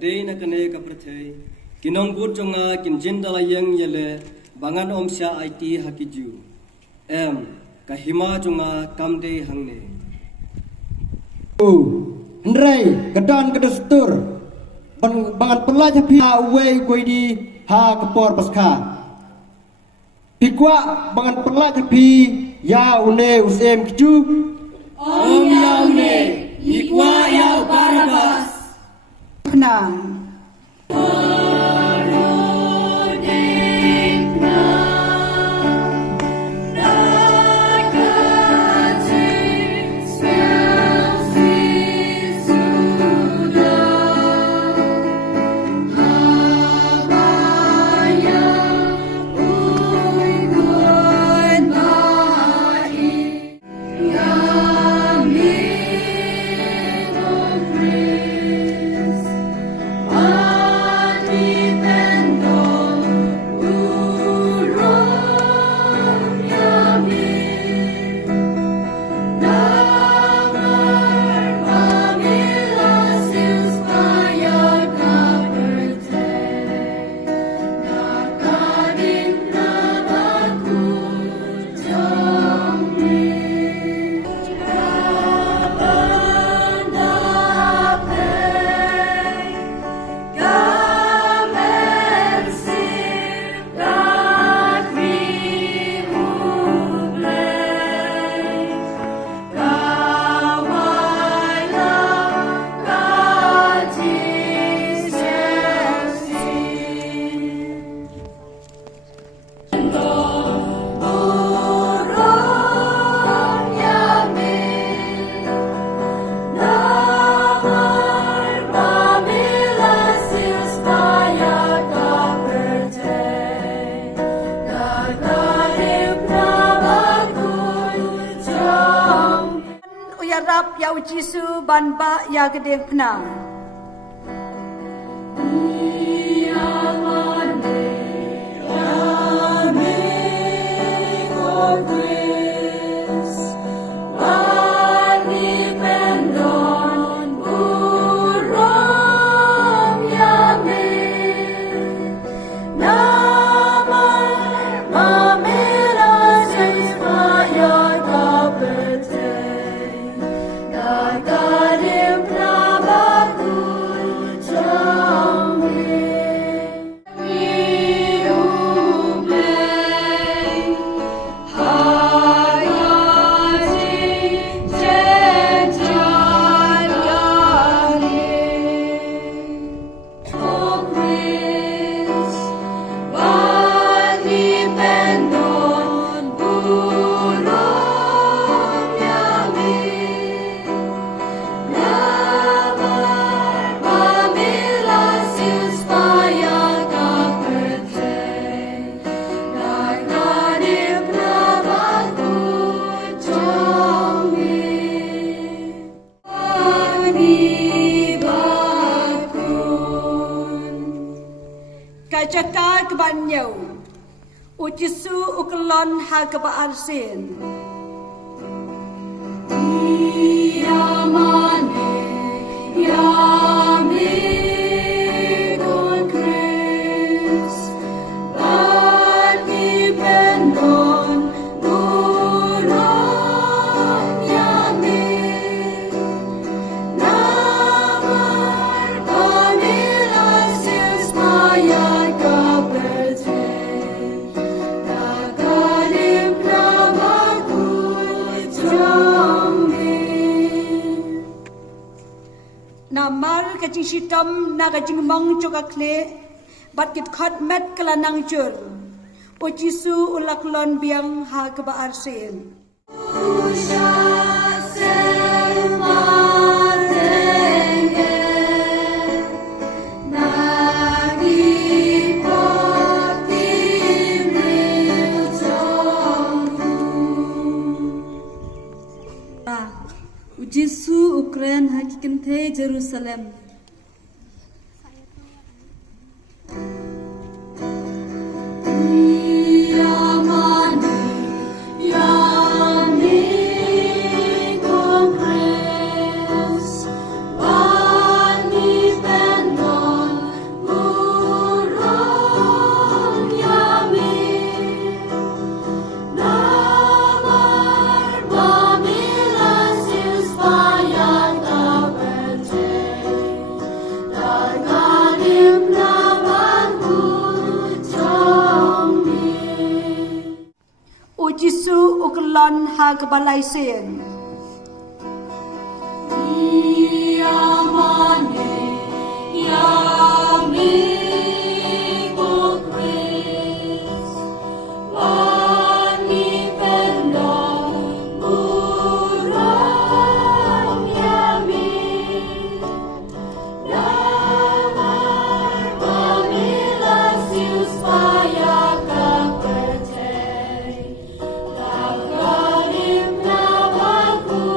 kadai na kane ka prathai kinong gut jonga kin jindala yang yele bangan omsya IT hakiju ka hima jonga kamde hangne Hendrai kedan kedestur bangan pelaj pia uwe koidi ha kepor paska pikwa bangan pelaj pi ya une usem kiju Om ya une ikwa ya barabas Penang Uyarap ya ujisu banba ya gede Penang Kajaka kebanyaw ujisu ukelon ha kebaan sin Yamane Yami Gon Chris Bani Bendon Burong Yami Namar Pamila Sispaya Namar kajing sitam na kajing mong juga kle bat kit khot met kelanang jur ujisu ulaklon biang ha kebaar sen Ujisu Ukraine hakikante Jerusalem Bani Bendon lon ha kabalai sen. Yamane, yami ko Chris, wani pendo burang yami, damar pamilas Yesus paya kapercay, takarip na baku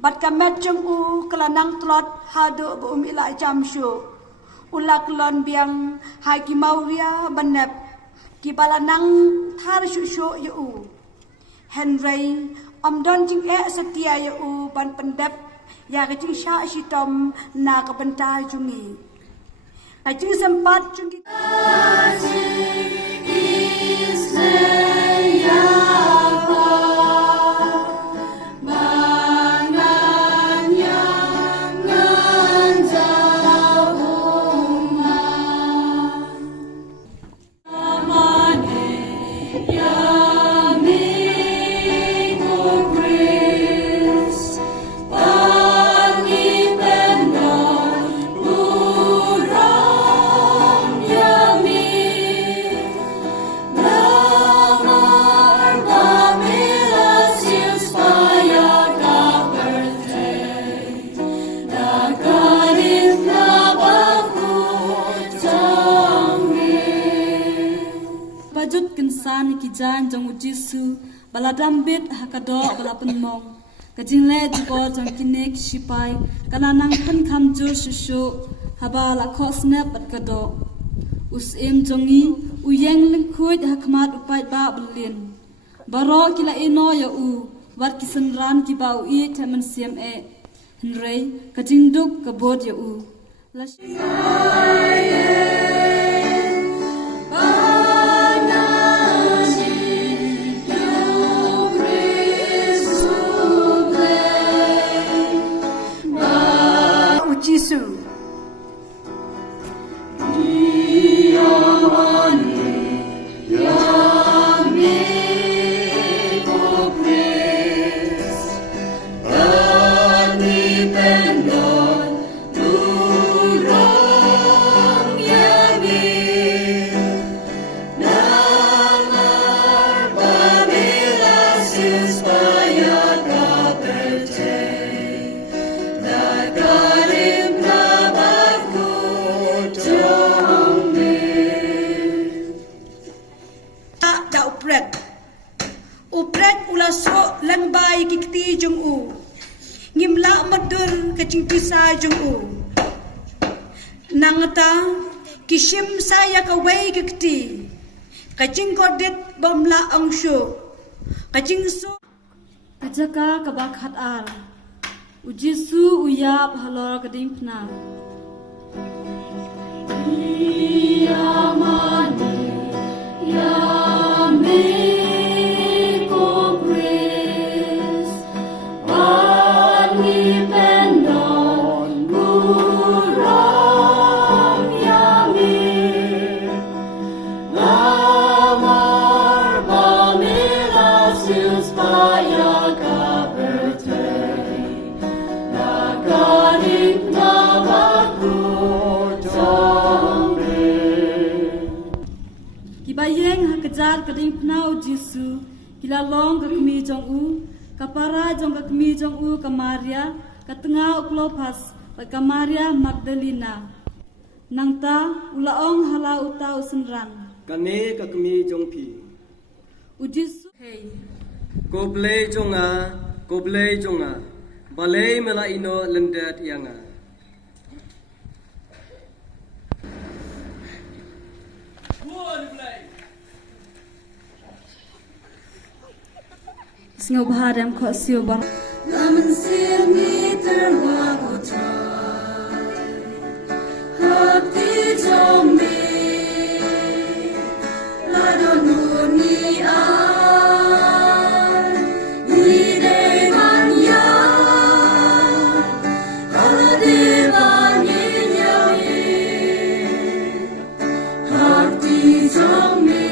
Bat kamet jong u kelanang tlot hado bu ila jamshu. Ulak lon biang hai ki mauria banep ki balanang thar shu shu yu u. Henry don jing setia yu u ban pendep ya ke jing sha shitom na ka bentai jungi. Na jing sempat jungi jan jong Jisu baladam bit hakado balapan mong kajing le juko jong kinek sipai kananang kan kham ju shu haba la khosnap at kado us em jongi uyeng ling khuj hakmat upai ba bulin baro kila ino ya u wat kisan ran ki ba u i taman siam e henrei kajing duk kabod ya u Jisu. Upret ulaso lan bai kikti jong u ngimla madur kacing pisa jong u nangata kishim saya kawai kikti kacing kodet bomla angsho kacing so kajaka kabakhat al ujisu uyap halor kading pna Yamani, yami ko Chris, wani pendon burang yami, lamar pamilas Yesus paya kapercay, nagaling na baku Kibayeng hakajar kading pnau Jisu kila long kakmi jong u kapara jong kakmi jong u kamaria katengah uklopas pa kamaria Magdalena nangta ulaong hala uta usenran kane kakmi jong pi ujisu hey koble jonga balei mela ino lendet yanga Singaw bahadam ko siyo bar Naman sini terwakutai hati jombi lado nunian wide manya kalau dibani nyawi hati jombi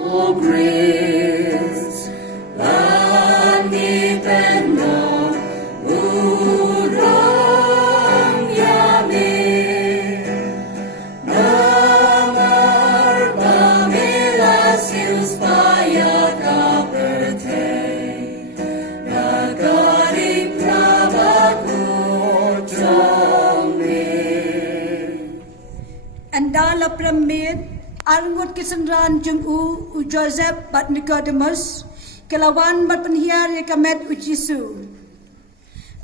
Oh, grace, land depend on urang yami, namar pamela sius paya kaperte, nagari prabaku jambi. Andala Pramid, Arngut Kisandran Jung U Joseph Bat Nicodemus, Kelawan Bat Penhiar Yakamet Ujisu.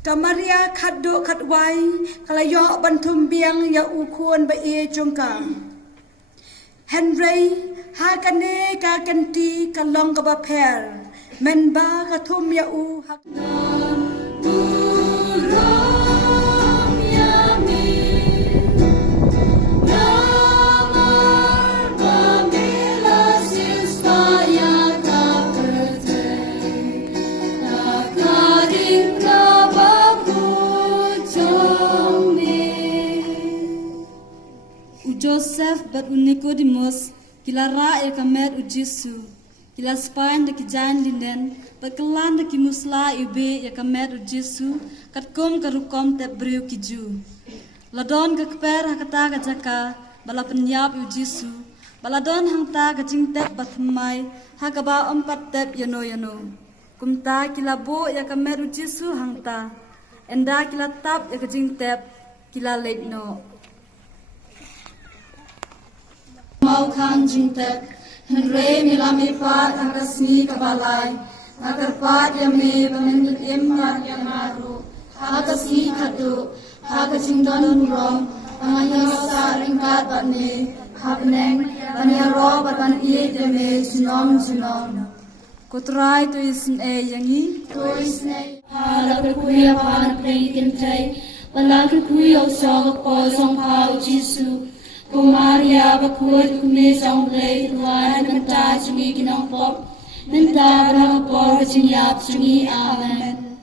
Tamaria Kado Katwai, Kalayo Bantum Biang Ya Ukuan Ba E Jungka. Henry, Hakane Kakanti Kalong Kabaper, Menba Katum Ya U Urang yami, namar pamela sius paya kaperte, nagari prabaku jambi. Joseph bat Nicodemus kilara Yakamet Ujisu. Kila spain de kijan linden, berkelan de kimusla ibe Yakamet Ujisu, katkom karukom te briu kiju. Ladon kakper hakata kajaka, bala penyap Ujisu, baladon hangta kajing tep batmai, hakaba empat tep yano. Kumta kila bo Yakamet Ujisu hangta, enda kila tap yakajing tep, kila leitno. Mau kan jingtek, Henry milami pat hakasmi kabalai, hakarpat yame pamengit emar yamaru, hakasmi kadu, hakasingdon murong, angayasa ringkat batne, hapneng, banyaro batan iye yame sunom. Kutrai tu isin yangi, Toisne, halakkuya pan preikintai, walakkuya usog ko song pau Jisu. Kumaria bakut kumisong play tuan menta sungi kinong pop menta berapor kecinyap sungi amen.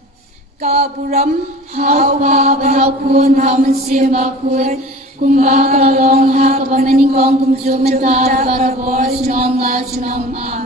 Kaburam, Hau pa bahau kun hau mensim bakut kumba kalong ha kapamenikong kumju menta berapor sunong la sunong amen.